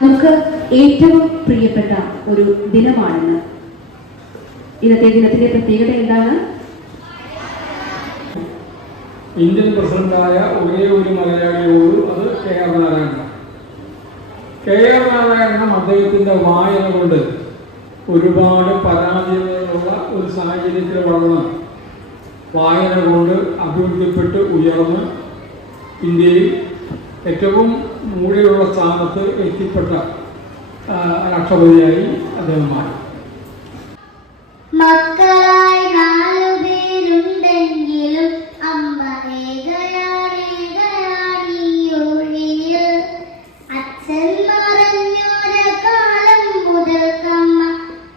നമുക്ക് ഏറ്റവും പ്രിയപ്പെട്ട ഒരു ദിനമാണിന്ന്. ഇന്നത്തെ ദിനത്തിന്റെ പ്രത്യേകത എന്താണ്? ഇന്ത്യൻ പ്രസിഡന്റായ ഒരേ ഒരു മലയാളിയോട് അത് KR നാരായണൻ. KR നാരായണൻ അദ്ദേഹത്തിന്റെ വായന കൊണ്ട് ഒരുപാട് പരാജയങ്ങളുള്ള ഒരു സാഹചര്യത്തിൽ വളർന്ന് വായന കൊണ്ട് അഭിവൃദ്ധിപ്പെട്ട് ഉയർന്ന് ഇന്ത്യയിൽ ഏറ്റവും മൂല്യമുള്ള സ്ഥാനത്ത് എത്തിപ്പെട്ട രാഷ്ട്രപതിയായി അദ്ദേഹം മാറി. മക്കളായി 4 പേരുണ്ടെങ്കിലും അമ്മ അച്ഛൻ മറഞ്ഞൊര കാലം മുതൽക്കമ്മ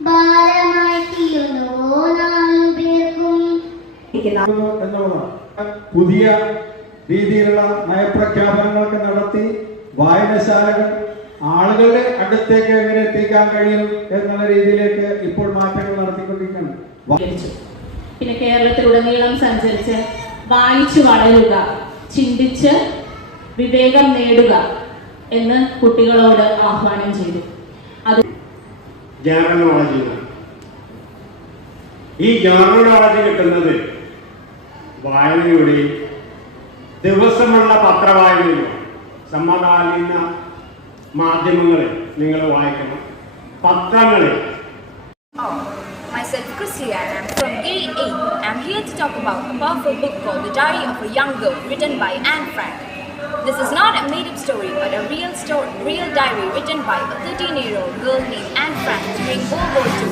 ഭാരമായി തീർന്നുവോ 4 പേർക്കും. പുതിയ രീതിയിലുള്ള നയപ്രഖ്യാപനങ്ങളൊക്കെ നടത്തി വായനശാലകൾ ആളുകളുടെ അടുത്തേക്ക് എങ്ങനെ എത്തിക്കാൻ കഴിയും എന്നുള്ള രീതിയിലേക്ക് ഇപ്പോൾ മാറ്റങ്ങൾ നടത്തിക്കൊണ്ടിരിക്കുകയാണ്. പിന്നെ കേരളത്തിലുടനീളം സഞ്ചരിച്ച് വായിച്ചു വളരുക, ചിന്തിച്ച് വിവേകം നേടുക എന്ന് കുട്ടികളോട് ആഹ്വാനം ചെയ്തു. അത് ജനറൽ നോളജ്. ഈ ജനറൽ നോളജ് കിട്ടുന്നത് വായനയുടെ ദിവസമുള്ള പത്രവായനയിലോ സമകാലീന മാധ്യമങ്ങളിൽ നിങ്ങൾ വായിക്കണം, പത്രങ്ങളിൽ. Myself Christian, I'm from Grade 8. I'm here to talk about a powerful book called The Diary of a Young Girl, written by Anne Frank. This is not a made-up story, but a real story, real diary written by a 13-year-old girl named Anne Frank during World War II.